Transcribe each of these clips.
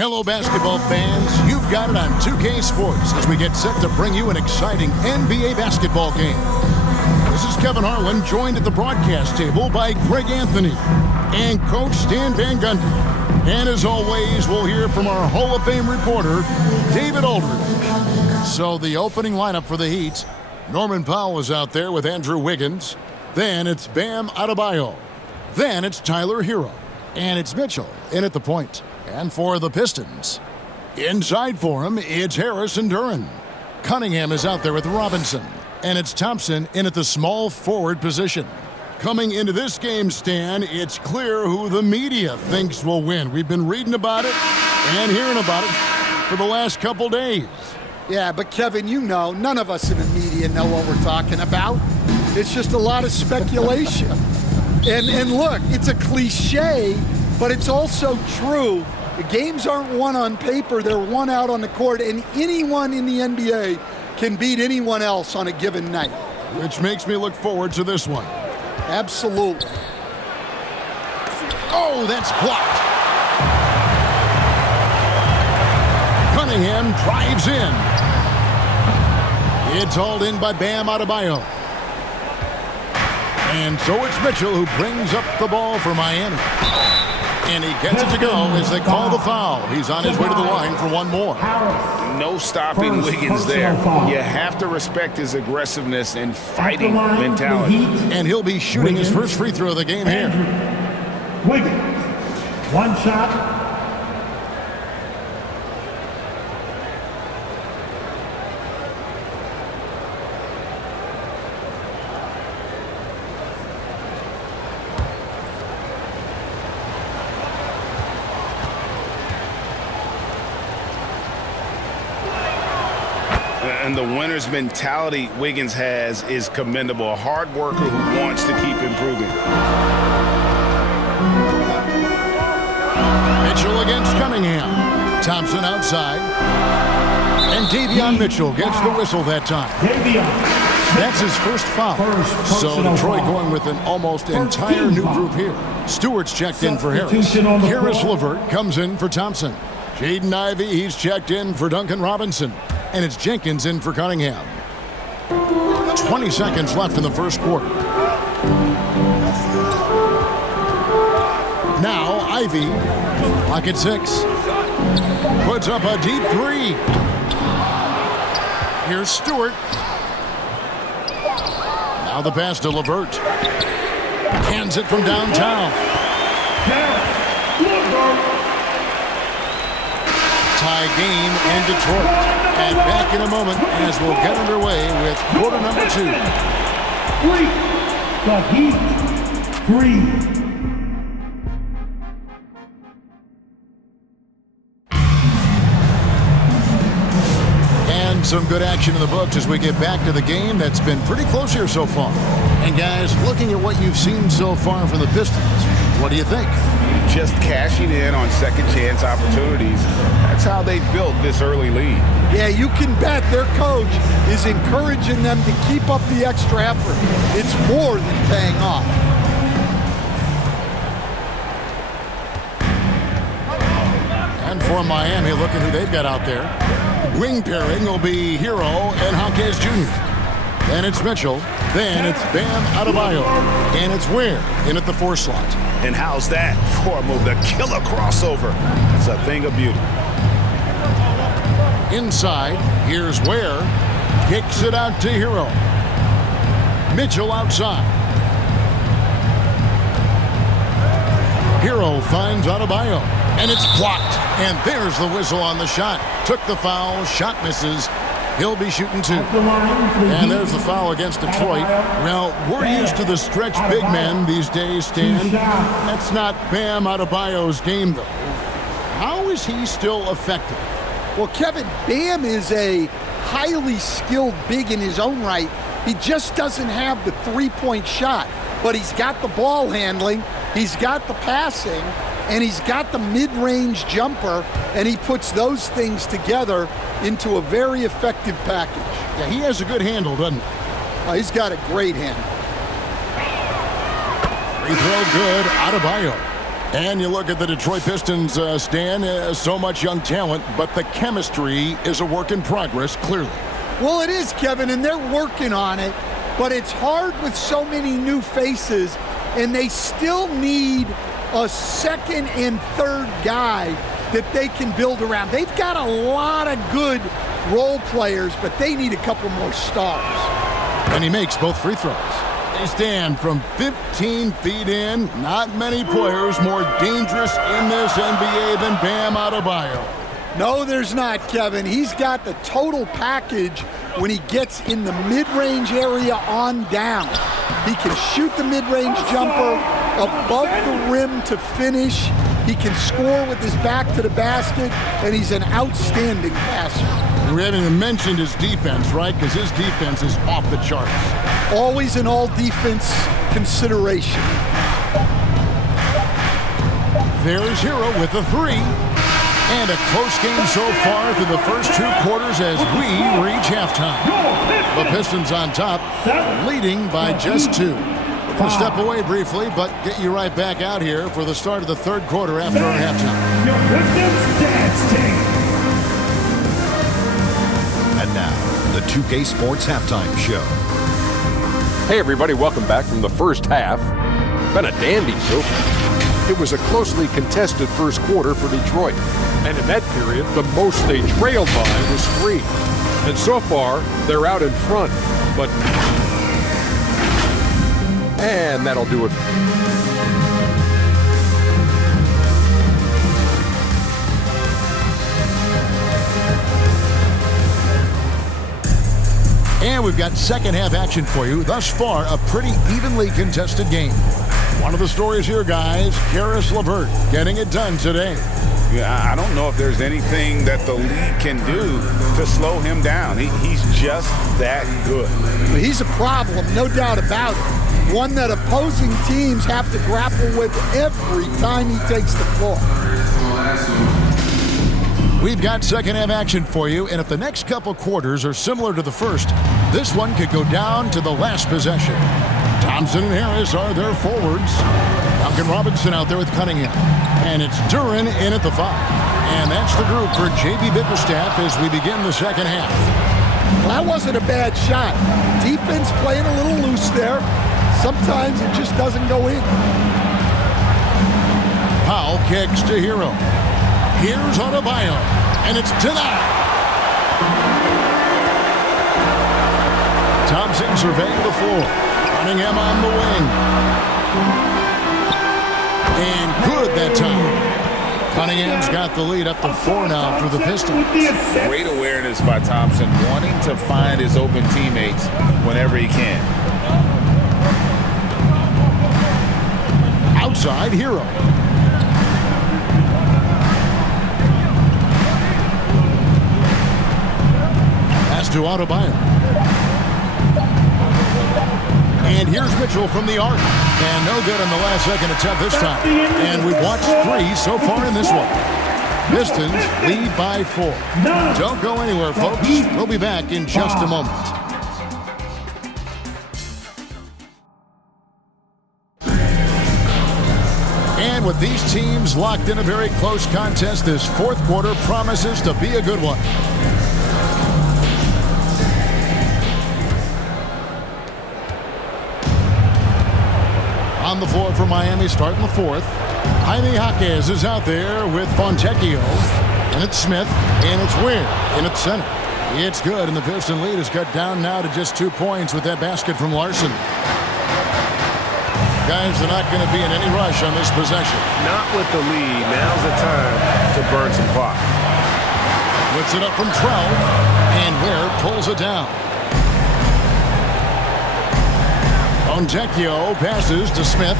Hello, basketball fans. You've got it on 2K Sports as we get set to bring you an exciting NBA basketball game. This is Kevin Harlan, joined at the broadcast table by Greg Anthony and Coach Stan Van Gundy. And as always, we'll hear from our Hall of Fame reporter, David Aldridge. So the opening lineup for the Heat, Norman Powell is out there with Andrew Wiggins. Then it's Bam Adebayo. Then it's Tyler Herro. And it's Mitchell in at the point. And for the Pistons, inside for him, it's Harris and Duran. Cunningham is out there with Robinson. And it's Thompson in at the small forward position. Coming into this game, Stan, it's clear who the media thinks will win. We've been reading about it and hearing about it for the last couple days. Yeah, but Kevin, you know, none of us in the media know what we're talking about. It's just a lot of speculation. And look, it's a cliche, but it's also true. The games aren't won on paper, they're won out on the court, and anyone in the NBA can beat anyone else on a given night. Which makes me look forward to this one. Absolutely. Oh, that's blocked. Cunningham drives in. It's hauled in by Bam Adebayo. And so it's Mitchell who brings up the ball for Miami. And he gets it to go as they call the foul. He's on his way to the line for one more. No stopping Wiggins there. You have to respect his aggressiveness and fighting mentality. And he'll be shooting his first free throw of the game here. Wiggins, one shot. And the winner's mentality Wiggins has is commendable. A hard worker who wants to keep improving. Mitchell against Cunningham. Thompson outside. And Davion Mitchell gets the whistle that time. That's his first foul. So Detroit going with an almost entire new group here. Stewart's checked in for Harris. Caris LeVert comes in for Thompson. Jaden Ivey, he's checked in for Duncan Robinson. And it's Jenkins in for Cunningham. 20 seconds left in the first quarter. Now Ivey, pocket six, puts up a deep three. Here's Stewart. Now the pass to LeVert. Hands it from downtown. Tie game in Detroit. And back in a moment as we'll get underway with quarter number 2. The Heat, 3. And some good action in the books as we get back to the game that's been pretty close here so far. And guys, looking at what you've seen so far from the Pistons, what do you think? Just cashing in on second chance opportunities. That's how they built this early lead. Yeah, you can bet their coach is encouraging them to keep up the extra effort. It's more than paying off. And for Miami, look at who they've got out there. Wing pairing will be Herro and Hawkins Jr. Then it's Mitchell. Then it's Bam Adebayo. And it's Ware in at the 4 slot. And how's that for a move? The killer crossover. It's a thing of beauty. Inside, here's Ware. Kicks it out to Herro. Mitchell outside. Herro finds Adebayo. And it's blocked. And there's the whistle on the shot. Took the foul. Shot misses. He'll be shooting 2. And there's the foul against Detroit. Well, we're used to the stretch big men these days, Stan. That's not Bam Adebayo's game, though. How is he still effective? Well, Kevin, Bam is a highly skilled big in his own right. He just doesn't have the three-point shot. But he's got the ball handling, he's got the passing, and he's got the mid-range jumper, and he puts those things together into a very effective package. Yeah, he has a good handle, doesn't he? He's got a great handle. Free throw good, Adebayo. And you look at the Detroit Pistons, Stan, so much young talent, but the chemistry is a work in progress, clearly. Well, it is, Kevin, and they're working on it, but it's hard with so many new faces, and they still need a second and third guy that they can build around. They've got a lot of good role players, but they need a couple more stars. And he makes both free throws. They stand from 15 feet in. Not many players more dangerous in this NBA than Bam Adebayo. No, there's not, Kevin. He's got the total package when he gets in the mid-range area on down. He can shoot the mid-range jumper above the rim to finish. He can score with his back to the basket, and he's an outstanding passer. We haven't even mentioned his defense, right? Because his defense is off the charts. Always an all-defense consideration. There's Herro with a three. And a close game so far through the first two quarters as we reach halftime. The Pistons on top, leading by just 2. We're going to step away briefly, but get you right back out here for the start of the third quarter after our halftime. Your Pistons dance team. And now, the 2K Sports Halftime Show. Hey everybody, welcome back from the first half. Been a dandy so far. It was a closely contested first quarter for Detroit. And in that period, the most they trailed by was 3. And so far, they're out in front. And that'll do it. And we've got second half action for you. Thus far, a pretty evenly contested game. One of the stories here, guys, Caris LeVert getting it done today. Yeah, I don't know if there's anything that the league can do to slow him down. He's just that good. He's a problem, no doubt about it. One that opposing teams have to grapple with every time he takes the floor. We've got second half action for you, and if the next couple quarters are similar to the first, this one could go down to the last possession. Thompson and Harris are their forwards. Duncan Robinson out there with Cunningham. And it's Duren in at the 5. And that's the group for J.B. Bickerstaff as we begin the second half. Well, that wasn't a bad shot. Defense playing a little loose there. Sometimes it just doesn't go in. Powell kicks to Herro. Here's Adebayo, and it's denied. Thompson surveying the floor. Cunningham on the wing. And good that time. Cunningham's got the lead up to 4 now for the Pistons. Great awareness by Thompson, wanting to find his open teammates whenever he can. Outside, Herro. Pass to Adebayo. And here's Mitchell from the arc. And no good on the last second attempt this time. And we've watched 3 so far in this one. Pistons lead by 4. Don't go anywhere, folks. We'll be back in just a moment. And with these teams locked in a very close contest, this fourth quarter promises to be a good one. On the floor for Miami, starting the fourth. Jaime Jaquez is out there with Fontecchio. And it's Smith, and it's Weir, and it's center. It's good, and the Piston lead is cut down now to just 2 points with that basket from Larsson. Guys, they're not going to be in any rush on this possession. Not with the lead. Now's the time to burn some clock. Puts it up from 12, and Weir pulls it down. Fontecchio passes to Smith.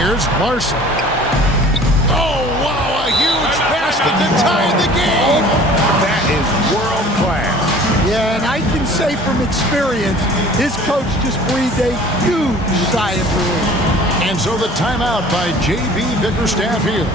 Here's Larsson. Oh, wow, a huge basket to tie the game. That is world class. Yeah, and I can say from experience, his coach just breathed a huge sigh of relief. And so the timeout by J.B. Bickerstaff here.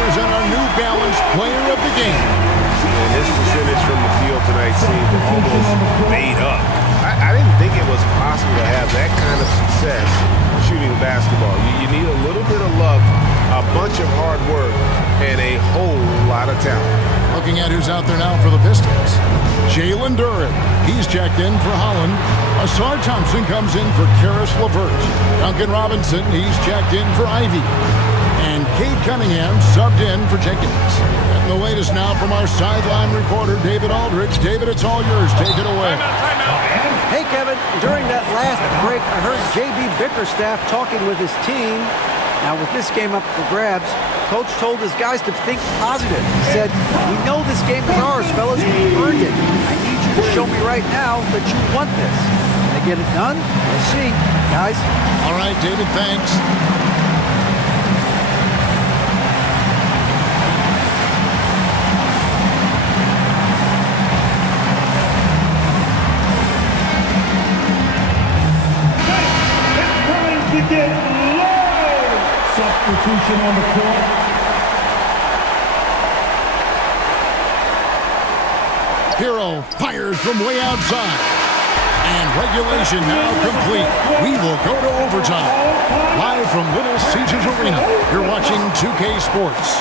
present our New Balance Player of the Game. And his percentage from the field tonight seemed almost made up. I didn't think it was possible to have that kind of success shooting basketball. You need a little bit of luck, a bunch of hard work, and a whole lot of talent. Looking at who's out there now for the Pistons. Jalen Duren, he's checked in for Holland. Asar Thompson comes in for Caris LeVert. Duncan Robinson, he's checked in for Ivy. And Cade Cunningham subbed in for Jenkins. And the latest now from our sideline reporter, David Aldridge. David, it's all yours. Take it away. Hey, Kevin, during that last break, I heard J.B. Bickerstaff talking with his team. Now, with this game up for grabs, Coach told his guys to think positive. He said, we know this game is ours, fellas. We've earned it. I need you to show me right now that you want this. Can they get it done? We'll see, guys. All right, David, thanks. To get low. Substitution on the court. Herro fires from way outside. And regulation now complete. We will go to overtime. Live from Little Caesars Arena, you're watching 2K Sports.